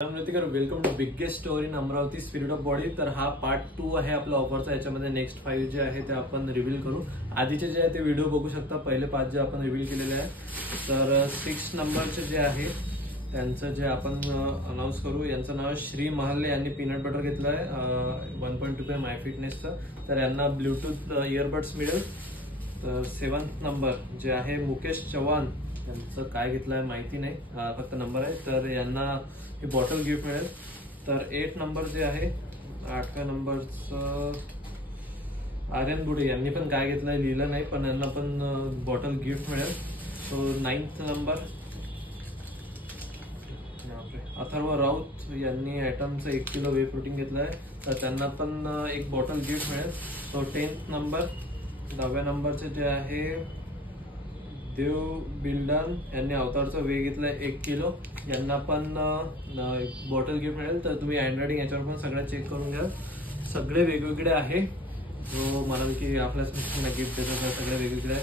Welcome to biggest story in Amravati spirit of body. तर हा part 2 आहे आपला ऑफरचा। याच्यामध्ये नेक्स्ट 5 जे आहे ते आपण रिव्हील करू। आधीचे जे आहे ते व्हिडिओ बघू शकता, पहिले 5 जे आपण रिव्हील केलेले आहे। तर 6 नंबरचे जे आहे त्यांचं जे आपण अनाउन्स करू। यांचं नाव श्री महाले यांनी पीनट बटर घेतलं आहे 1.2 माय फिटनेसचं। तर यांना ब्लूटूथ इयरबड्स मिळेल। तर 7th नंबर जे आहे मुकेश चव्हाण, यांचं काय घेतलं आहे माहिती नाही, फक्त नंबर आहे। तर यांना ही बॉटल गिफ्ट मिळेल। तर 8 नंबर जे आहे 8व्या नंबरचं आर्यन बुडे यांनी पण काय घेतलं आहे लिहिलं नाही, पण यांना पण बॉटल गिफ्ट मिळेल। तो 9th नंबर अथर्व राऊत यांनी ॲटमचं 1 किलो वे प्रोटीन घेतलं आहे, तर त्यांना पण एक बॉटल गिफ्ट मिळेल। तो 10th नंबर 10व्या नंबरचे जे आहे देव बिल्डन यांनी अवतारचा वे घेतलाय 1 किलो, यांना पण एक बॉटल गिफ्ट मिळेल। तर तुम्ही हँडरायटिंग याच्यावर पण सगळं चेक करून घ्या, सगळे वेगवेगळे आहे। जो म्हणाल की आपल्याच गिफ्ट देतात सगळे वेगवेगळे आहे।